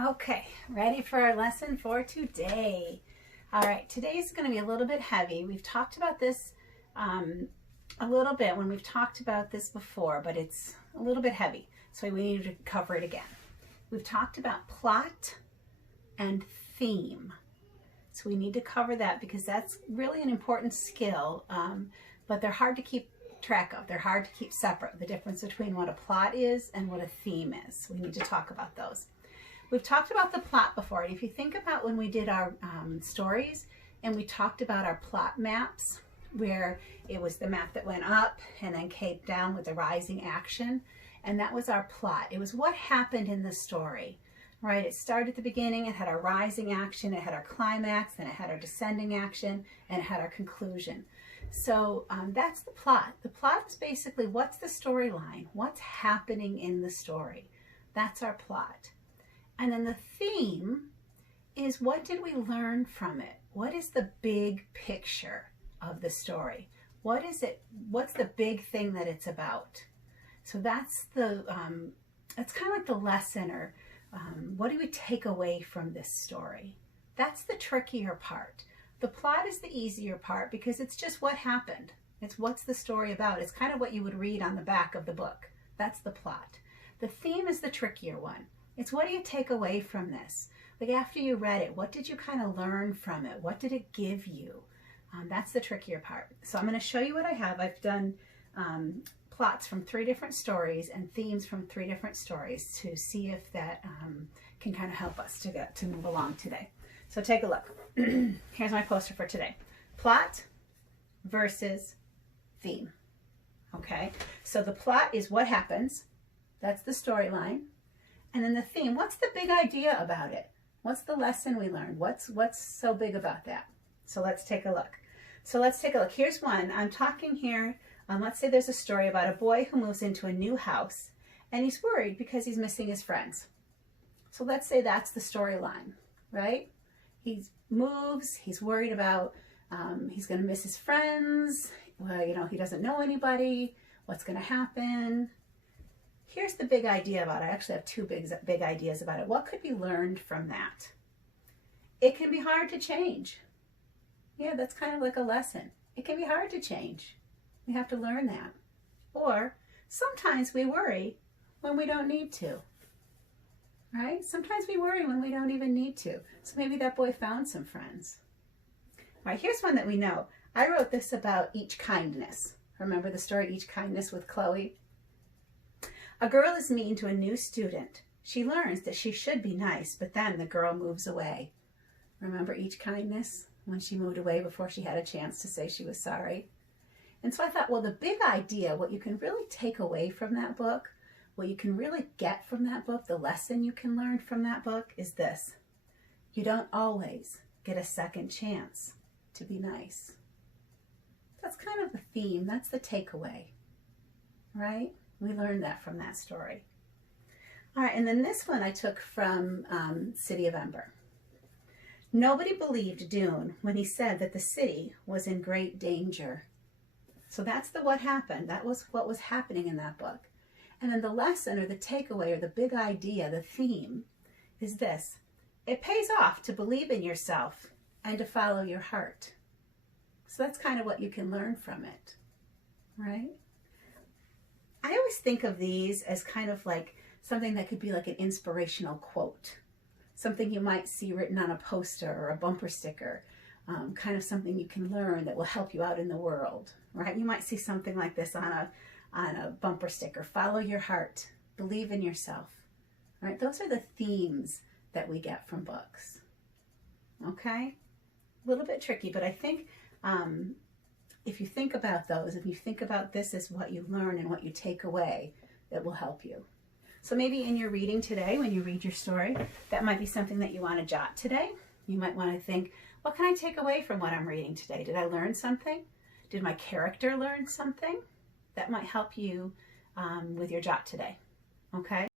Okay, ready for our lesson for today. All right, today's going to be a little bit heavy. We've talked about this a little bit when we've talked about this before, but it's a little bit heavy, so we need to cover it again. We've talked about plot and theme, so we need to cover that because that's really an important skill, but they're hard to keep track of. They're hard to keep separate, the difference between what a plot is and what a theme is. So we need to talk about those. We've talked about the plot before, and if you think about when we did our stories and we talked about our plot maps, where it was the map that went up and then came down with the rising action, and that was our plot. It was what happened in the story, right? It started at the beginning, it had our rising action, it had our climax, then it had our descending action, and it had our conclusion. So that's the plot. The plot is basically what's the storyline, what's happening in the story. That's our plot. And then the theme is what did we learn from it? What is the big picture of the story? What is it? What's the big thing that it's about? So that's the, that's kind of like the lesson, or what do we take away from this story? That's the trickier part. The plot is the easier part because it's just what happened. It's what's the story about. It's kind of what you would read on the back of the book. That's the plot. The theme is the trickier one. It's what do you take away from this? Like after you read it, what did you kind of learn from it? What did it give you? That's the trickier part. So I'm going to show you what I have. I've done plots from 3 different stories and themes from 3 different stories to see if that can kind of help us to move along today. So take a look. Here's my poster for today. Plot versus theme. Okay, so the plot is what happens. That's the storyline. And then the theme, what's the big idea about it? What's the lesson we learned? What's so big about that? So let's take a look. Here's one. I'm talking here, let's say there's a story about a boy who moves into a new house and he's worried because he's missing his friends. So let's say that's the storyline, right? He moves, he's worried about, he's going to miss his friends. Well, you know, he doesn't know anybody. What's going to happen? Here's the big idea about it. I actually have 2 big ideas about it. What could be learned from that? It can be hard to change. Yeah, that's kind of like a lesson. It can be hard to change. We have to learn that. Or sometimes we worry when we don't need to. Right? Sometimes we worry when we don't even need to. So maybe that boy found some friends. All right, here's one that we know. I wrote this about Each Kindness. Remember the story Each Kindness with Chloe? A girl is mean to a new student. She learns that she should be nice, but then the girl moves away. Remember Each Kindness? When she moved away before she had a chance to say she was sorry. And so I thought, well, the big idea, what you can really take away from that book, what you can really get from that book, the lesson you can learn from that book is this. You don't always get a second chance to be nice. That's kind of the theme. That's the takeaway, right? We learned that from that story. All right, and then this one I took from City of Ember. Nobody believed Dune when he said that the city was in great danger. So that's the what happened. That was what was happening in that book. And then the lesson or the takeaway or the big idea, the theme, is this. It pays off to believe in yourself and to follow your heart. So that's kind of what you can learn from it, right? I always think of these as kind of like something that could be like an inspirational quote, something you might see written on a poster or a bumper sticker, kind of something you can learn that will help you out in the world, right? You might see something like this on a bumper sticker. Follow your heart, believe in yourself, right? Those are the themes that we get from books, okay? A little bit tricky, but I think if you think about those, if you think about this as what you learn and what you take away, it will help you. So maybe in your reading today, when you read your story, that might be something that you want to jot today. You might want to think, what can I take away from what I'm reading today? Did I learn something? Did my character learn something? That might help you with your jot today, okay?